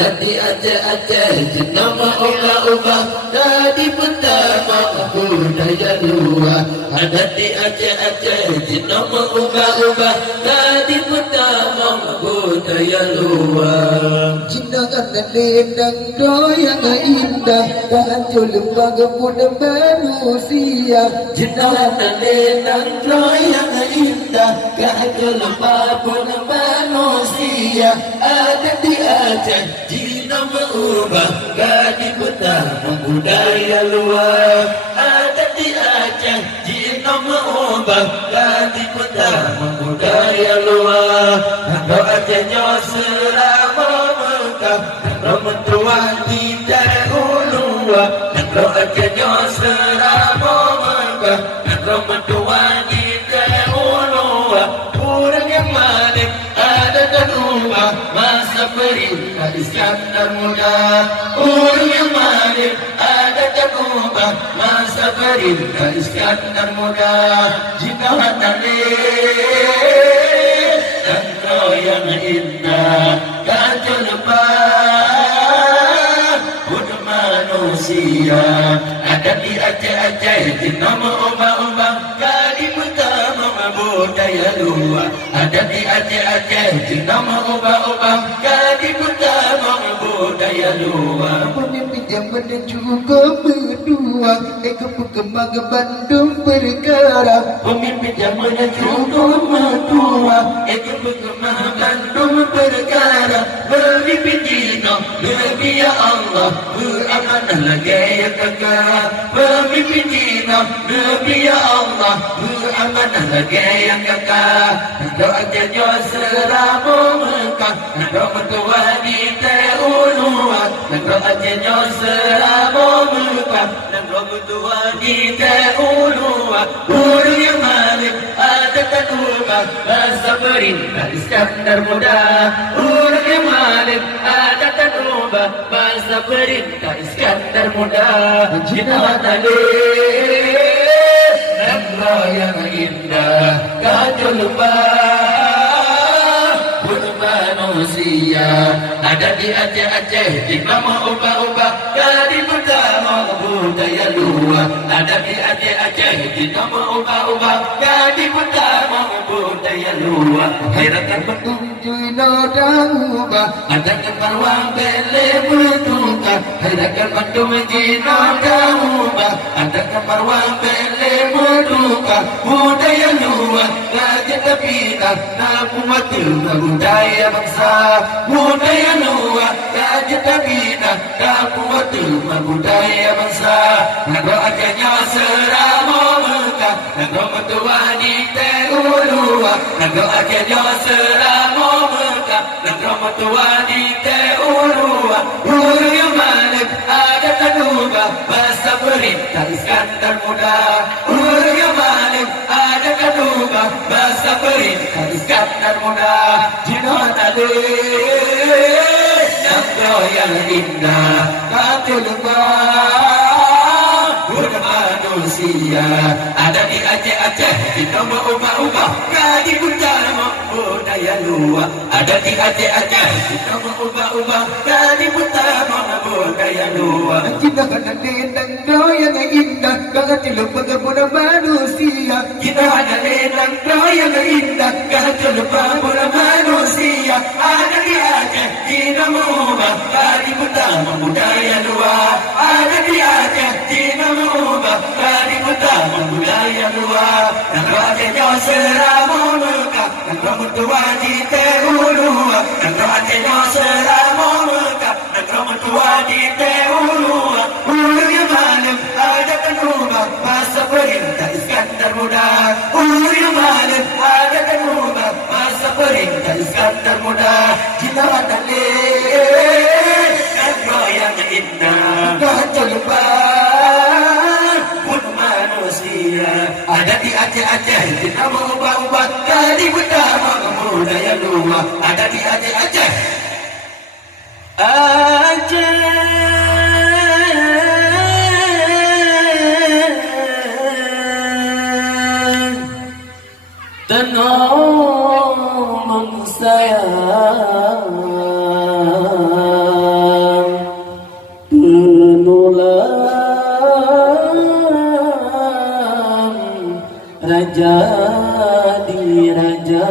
ada di Aceh jenama ubah-ubah dari pertama budaya luar. Ada di Aceh jenama ubah-ubah dari pertama budaya luar. Jinangan lendang doyang indah Kancul lembaga muda manusia. Jenama lendang doyang indah Kancul lembaga muda manusia. Ada di Aceh jenama ubah dari pertama budaya luar. Ada di Aceh jenama ubah dari pertama budaya luar. Kalau Acehnya selama Mekah Ramadhan tidak ulua. Kalau Acehnya selama Mekah Ramadhan tidak ulua. Orang yang manis ada dan ubah masa perintah Iskandar Muda. Orang yang manis ada dan ubah masa perintah Iskandar Muda. Jika hatane dan yang indah Kancul lepas bunuh manusia. Ada di Aceh jenama ubah-ubah kali pertama budaya luar. Ada di Aceh jenama ubah-ubah kali pertama budaya luar. Pemimpin yang menuju ke berdua kemang Bandung bergerak. Pemimpin yang menuju ke berdua kemang Bandung bergerak. Bermimpi Cina lebih ya Allah beramanah lagi yang kakak. Bermimpi Cina lebih ya Allah beramanah lagi yang kakak. Doanya seramo Mekah Ramadhan di Teulua. Doanya seramo Mekah Ramadhan di Teulua. Guru yang malik ada tak ubah masa perintah Iskandar Muda. Guru yang malik ada tak ubah masa perintah Iskandar Muda. Jinnah tali negara yang indah Kancul lepas bunuh manusia. Ada di Aceh jenama ubah-ubah dari pertama budaya luar. Ada di Aceh jenama ubah-ubah dari pertama budaya luar. Hairatan Tunjui nodang ubah ada keparwang bele bertukar. Hairakan Bandung Cina ubah ada keparwang bele bertukar. Budaya luar raja terpindah namun mati budaya bangsa. Budaya luar raja terpindah namun mati budaya bangsa. Nago Acehnya seramo Mekah Ramadhan di Teulua. Nago Acehnya seramo Mekah Ramadhan di Teulua. Guru yang malik ada tak ubah masa perintah Iskandar Muda. Guru yang malik ada tak ubah masa perintah Iskandar Muda. Jinnah tali negara yang indah Kancul lepas bunuh manusia. Ada di Aceh jenama ubah-ubah kali pertama budaya luar. Ada di Aceh jenama ubah-ubah kali pertama budaya luar. Jinangan lendang doyang indah Kancul lembaga muda manusia. Jinangan lendang doyang indah Kancul lembaga muda manusia. Ada di Aceh jenama ubah kali pertama budaya luar. Ada di Aceh jenama ubah kali pertama budaya luar. Acehnya seramo Mekah Ramadhan di Teulua. Acehnya seramo Mekah Ramadhan di Teulua. Guru yang malam ada kan ubah masa perintah Iskandar Muda. Guru yang malam ada kan ubah masa perintah Iskandar Muda. Jinnah tali negara yang indah Kancul lepas bunuh manusia. Ada di Aceh jenama ubah-ubah dari pertama budaya luar. Ada di Aceh tenang sayang raja di raja